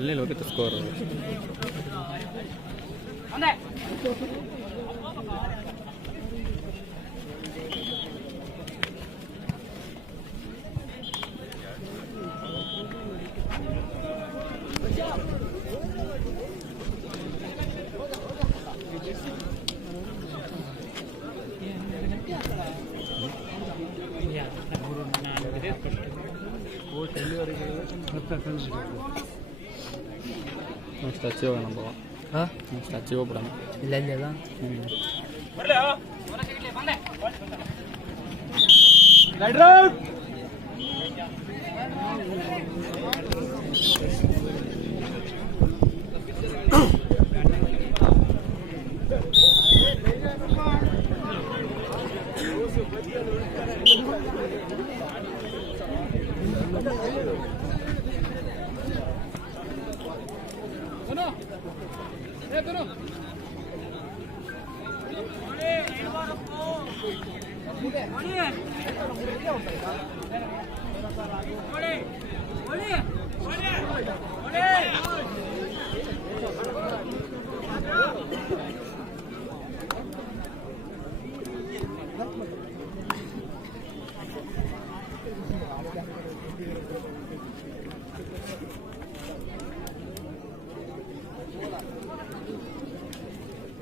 ಅಲ್ಲಿ ಹೋಗುತ್ತೆ score. Next ಹಚ್ಚಿ ಹೋಗೋಣ ಬಾ. ಹಾಂ ನೆಕ್ಸ್ಟ್ ಹಚ್ಚಿ ಹೋಗ್ಬಿಡೋಣ. ಇಲ್ಲ ಇಲ್ಲ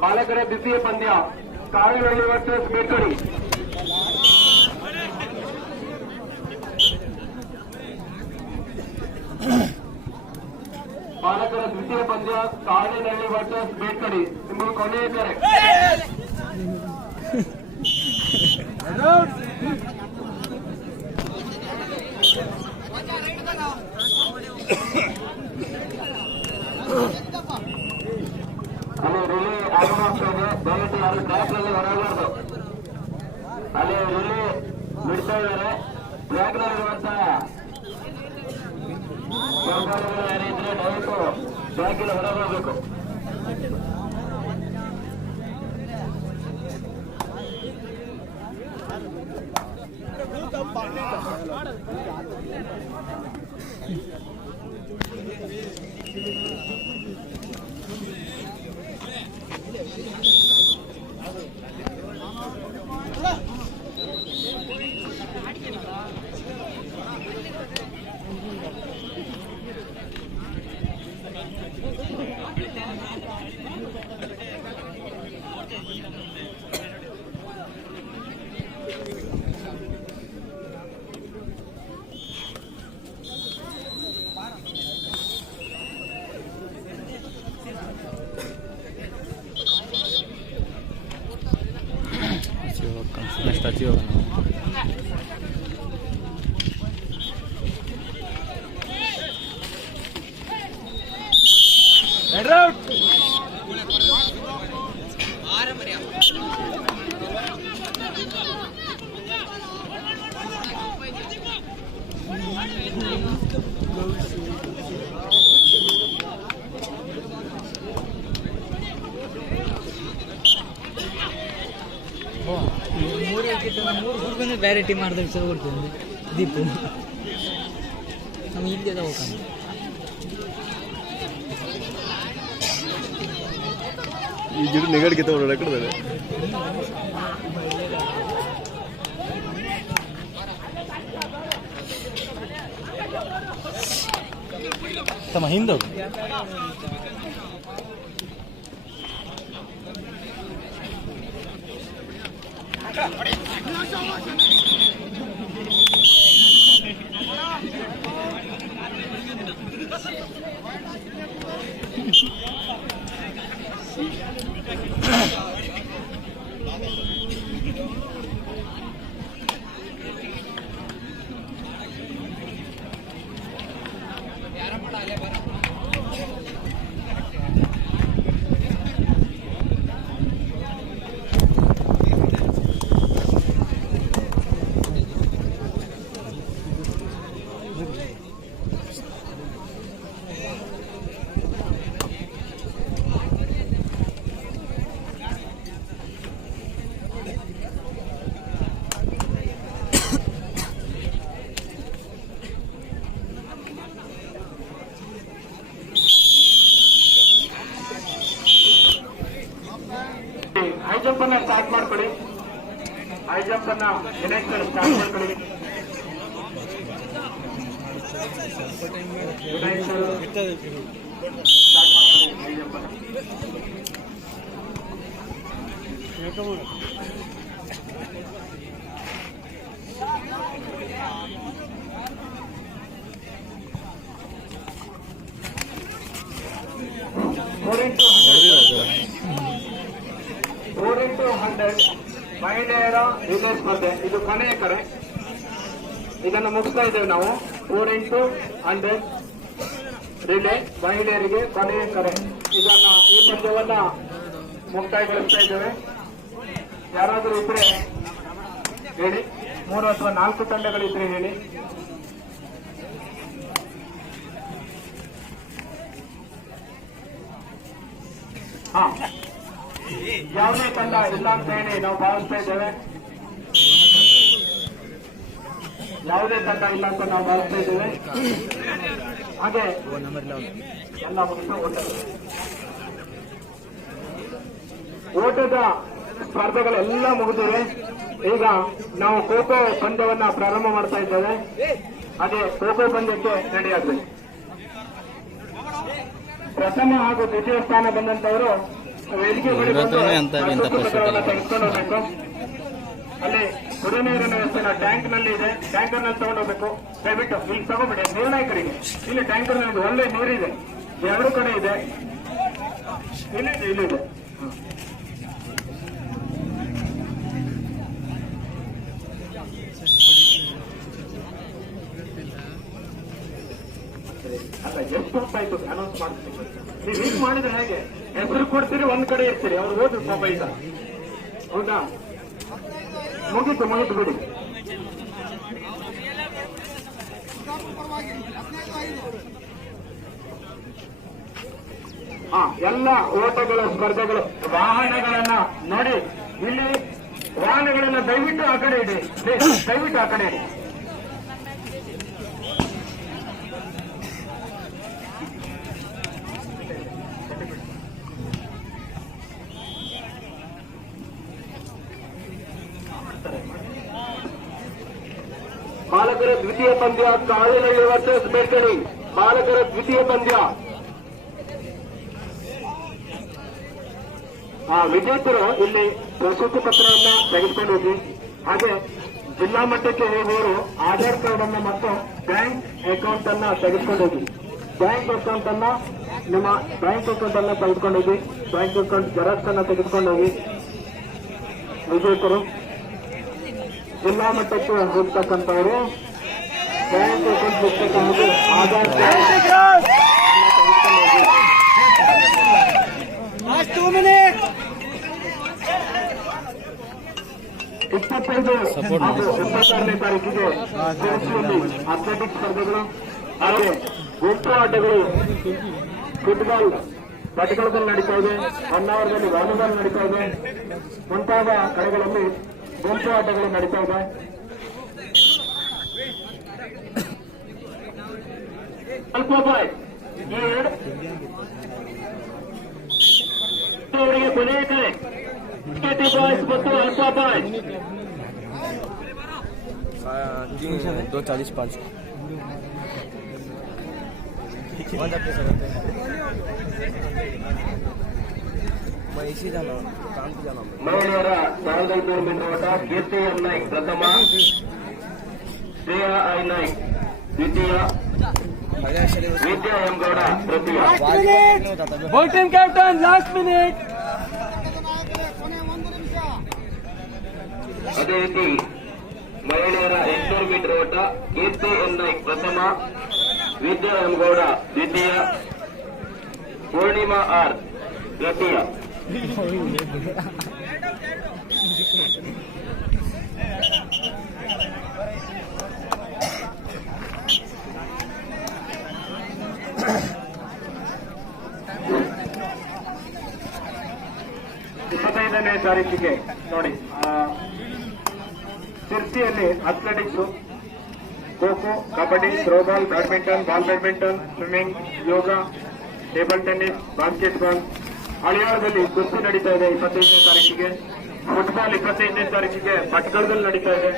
ಬಾಲಕರ ದ್ವಿತೀಯ ಪಂದ್ಯ ಕಾವಿನಹಳ್ಳಿ ವರ್ಸಸ್ ಬೇಕರಿ. ಬಾಲಕರ ದ್ವಿತೀಯ ಪಂದ್ಯ ಕಾವಿನಹಳ್ಳಿ ವರ್ಸಸ್ ಬೇಕರಿ. ನಿಮ್ಮ ಕೊನೆಯ ಕರೆ. ಅಲ್ಲಿ ರಿಲೇ ಆಗಮಾಗ್ತಾ ಇದೆ. ದಯವಿಟ್ಟು ಯಾರು ಟ್ರ್ಯಾಕ್ನಲ್ಲಿ ಹೊರಗಬಾರ್ದು. ಅಲ್ಲಿ ರಿಲೇ ಬಿಡ್ತಾ ಇದ್ದಾರೆ. ಟ್ರ್ಯಾಕ್ನಲ್ಲಿರುವಂತಹ ವ್ಯಾಪಾರಿಗಳು ಯಾರಿದ್ರೆ ದಯವಿಟ್ಟು ಟ್ರ್ಯಾಕಿನ ಹೊರಬರಬೇಕು. ನೆಕ್ಸ್ಟ್ ಹಚ್ಚಿ ಹೋಗೋಣ. ಮೂರು ಹುಡುಗನ ಬೇರೆ ಟೀಮ್ ಮಾಡಿದಾಗ ಸರ್ ಕೊಡ್ತೀನಿ ದೀಪು ನಮ್ಗೆ ಇಲ್ಲದ ಹೋಗೋಣ. ಈ ಗಿಡ ನೆಗಡಿಗೆ ತಗೊಂಡು ಕಡ್ದಾರೆ ತಮ್ಮ ಹಿಂದೋಗ. ಸ್ಟಾರ್ಟ್ ಮಾಡ್ಕೊಳ್ಳಿ. ಹೈ ಜಂಪ್ ಅನ್ನ ನೆಕ್ಸ್ಟ್ ಸ್ಟಾರ್ಟ್ ಮಾಡ್ಕೊಳ್ಳಿ. ಸ್ಟಾರ್ಟ್ ಮಾಡ್ಕೊಳ್ಳಿ ಹೈ ಜಂಪ್ ಅನ್ನ. ಫೋರ್ ಇಂಟು 100 ಮಹಿಳೆಯರ ರಿಲೇ ಸ್ಪರ್ಧೆ. ಇದು ಕೊನೆಯ ಕರೆ. ಇದನ್ನು ಮುಗಿಸ್ತಾ ಇದ್ದೇವೆ ನಾವು. 4 ಇಂಟು 100 ರಿಲೇ ಮಹಿಳೆಯರಿಗೆ ಕೊನೆಯ ಕರೆ. ಇದನ್ನ ಈ ಪಂದ್ಯವನ್ನ ಮುಕ್ತಾಯಗೊಳಿಸ್ತಾ ಇದ್ದೇವೆ. ಯಾರಾದರೂ ಇದ್ರೆ ಹೇಳಿ. 3 ಅಥವಾ 4 ತಂಡಗಳಿದ್ರೆ ಹೇಳಿ. ಹಾ, ಯಾವುದೇ ತಂಡ ಇಲ್ಲ ಅಂತ ಹೇಳಿ ನಾವು ಭಾವಿಸ್ತಾ ಇದ್ದೇವೆ. ಯಾವುದೇ ತಂಡ ಇಲ್ಲ ಅಂತ ನಾವು ಭಾವಿಸ್ತಾ ಇದ್ದೇವೆ. ಹಾಗೆ ಎಲ್ಲ ಓಟದ ಸ್ಪರ್ಧೆಗಳೆಲ್ಲ ಮುಗಿದಿವೆ. ಈಗ ನಾವು ಖೋ ಖೋ ಪಂದ್ಯವನ್ನ ಪ್ರಾರಂಭ ಮಾಡ್ತಾ ಇದ್ದೇವೆ. ಅದೇ ಖೋ ಖೋ ಪಂದ್ಯಕ್ಕೆ ರೆಡಿ ಆಗಬೇಕು. ಪ್ರಥಮ ಹಾಗೂ ದ್ವಿತೀಯ ಸ್ಥಾನ ಬಂದಂತವರು ವೇದಿಕೆ ಬಳಿ ಬಂದು ತೆಗೆದುಕೊಂಡು ಹೋಗ್ಬೇಕು. ಅಲ್ಲಿ ಕುಡಿಯ ನೀರಿನ ವ್ಯವಸ್ಥೆ ಟ್ಯಾಂಕ್ ನಲ್ಲಿ ಇದೆ. ಟ್ಯಾಂಕರ್ ನಲ್ಲಿ ತಗೊಂಡೋಗ್ಬೇಕು. ದಯವಿಟ್ಟು ಇಲ್ಲಿ ತಗೋಬೇಡಿ. ನಿರ್ಣಾಯಕರಿಗೆ ಇಲ್ಲಿ ಟ್ಯಾಂಕರ್ ನಲ್ಲಿ ಒಳ್ಳೆ ನೀರಿದೆ. ಎರಡು ಕಡೆ ಇದೆ. ಇಲ್ಲಿದೆ. ಅಲ್ಲ, ಎಷ್ಟು ಹೊತ್ತಾಯ್ತು ಅನೌನ್ಸ್ ಮಾಡ್ತೀವಿ. ನೀವು ಹೀಗೆ ಮಾಡಿದ್ರೆ ಹೇಗೆ? ಹೆಸರು ಕೊಡ್ತೀರಿ, ಒಂದ್ ಕಡೆ ಇರ್ತೀರಿ. ಅವ್ರು ಓದು ಪಾಪ ಈಗ. ಹೌದಾ? ಮುಗೀತು ಬಿಡಿ. ಎಲ್ಲ ಓಟಗಳ ಸ್ಪರ್ಧೆಗಳು ವಾಹನಗಳನ್ನ ನೋಡಿ. ಇಲ್ಲಿ ವಾಹನಗಳನ್ನ ದಯವಿಟ್ಟು ಆ ಕಡೆ ಇಡಿ. ದಯವಿಟ್ಟು ಆ ಕಡೆ ಇಡಿ. ಬಾಲಕರ ದ್ವಿತೀಯ ಪಂದ್ಯ ಕಾಳಿನಹಳ್ಳಿ ವರ್ಸಸ್ ಬೇರ್ಕಡಿ. ಬಾಲಕರ ದ್ವಿತೀಯ ಪಂದ್ಯ. ವಿಜೇತರು ಇಲ್ಲಿ ಪ್ರಶಸ್ತಿ ಪತ್ರವನ್ನ ತೆಗೆದುಕೊಂಡು ಹೋಗಿ. ಹಾಗೆ ಜಿಲ್ಲಾ ಮಟ್ಟಕ್ಕೆ ಹೋಗುವವರು ಆಧಾರ್ ಕಾರ್ಡ್ ಅನ್ನ ಮತ್ತು ಬ್ಯಾಂಕ್ ಅಕೌಂಟ್ ಅನ್ನ ತೆಗೆದುಕೊಂಡು ಹೋಗಿ. ಬ್ಯಾಂಕ್ ಅಕೌಂಟ್ ಅನ್ನ ನಿಮ್ಮ ಬ್ಯಾಂಕ್ ಅಕೌಂಟ್ ಅನ್ನ ತೆಗೆದುಕೊಂಡು ಹೋಗಿ. ಬ್ಯಾಂಕ್ ಅಕೌಂಟ್ ಜೆರಾಕ್ಸ್ ಅನ್ನ ತೆಗೆದುಕೊಂಡು ಹೋಗಿ. ವಿಜೇತರು ಜಿಲ್ಲಾ ಮಟ್ಟಕ್ಕೆ ಹೋಗ್ತಕ್ಕಂಥವರು ಬ್ಯಾಂಕ್ ಅಕೌಂಟ್ ಪುಸ್ತಕ ಹಾಗೂ ಆಧಾರ್ ಕಾರ್ಡ್ 25 ಹಾಗೂ 26ನೇ ತಾರೀಕಿಗೆ ತಿರುಚಿಯಲ್ಲಿ ಅಥ್ಲೆಟಿಕ್ಸ್ ಸ್ಪರ್ಧೆಗಳು ಹಾಗೆ ಗುಂಪು ಆಟಗಳು ಫುಟ್ಬಾಲ್ ಪಟಕಳದಲ್ಲಿ ನಡೀತಾ ಇದೆ. ಹೊನ್ನಾವರದಲ್ಲಿ ವಾಲಿಬಾಲ್ ನಡೀತಾ ಇದೆ. ಮುಂತಾದ ಕಡೆಗಳಲ್ಲಿ ಗುಂಪು ಆಟಗಳು ನಡೀತಾ ಇದೆ. ಅಲ್ಪ ಬಾಯ್ ಈ ಅವರಿಗೆ ಕೊನೆಯ ಕರೆ. ಬಾಯ್ಸ್ ಮತ್ತು ಅಲ್ಪ ಬಾಯ್ 2:45 ಮಹಿಳೆಯರ 1500 ಮೀಟರ್ ಓಟ. ಕೀರ್ತಿ ಎಂ ನಾಯ್ಕ್ ಪ್ರಥಮ, ಶ್ರೇಯಾ ಐ ನಾಯ್ಕ್ ದ್ವಿತೀಯ, ವಿದ್ಯಾ ಎಂ ಗೌಡ ತೃತೀಯ. Team captain last minute. ಅದೇ ರೀತಿ ಮಹಿಳೆಯರ 800 ಮೀಟರ್ ಓಟ. ಕೀರ್ತಿ ಎಂ ನಾಯ್ಕ್ ಪ್ರಥಮ, ವಿದ್ಯಾ ಎಂ ಗೌಡ ದ್ವಿತೀಯ, ಪೂರ್ಣಿಮಾ ಆರ್ ತೃತೀಯ. ಇಪ್ಪತ್ತೈದನೇ ತಾರೀಕಿಗೆ ನೋಡಿ ತಿರ್ಚಿಯಲ್ಲಿ athletics, kho kho, kabaddi, throwball, badminton, ball badminton, swimming, yoga, table tennis, basketball. ಹಳಿಯಾಳದಲ್ಲಿ ಕುಸ್ತಿ ನಡೀತಾ ಇದೆ 25ನೇ ತಾರೀಕಿಗೆ. ಫುಟ್ಬಾಲ್ 25ನೇ ತಾರೀಕಿಗೆ ಭಟ್ಕಳದಲ್ಲಿ ನಡೀತಾ ಇದೆ.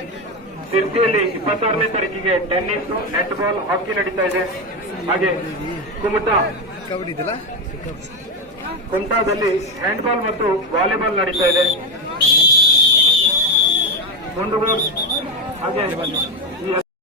ಸಿರ್ಸಿಯಲ್ಲಿ 26ನೇ ತಾರೀಕಿಗೆ ಟೆನ್ನಿಸ್, ನೆಟ್ ಬಾಲ್, ಹಾಕಿ ನಡೀತಾ ಇದೆ. ಹಾಗೆ ಕುಮಟಾದಲ್ಲಿ ಹ್ಯಾಂಡ್ಬಾಲ್ ಮತ್ತು ವಾಲಿಬಾಲ್ ನಡೀತಾ ಇದೆ. ಮುಂಡಗೋಡ್ ಹಾಗೆ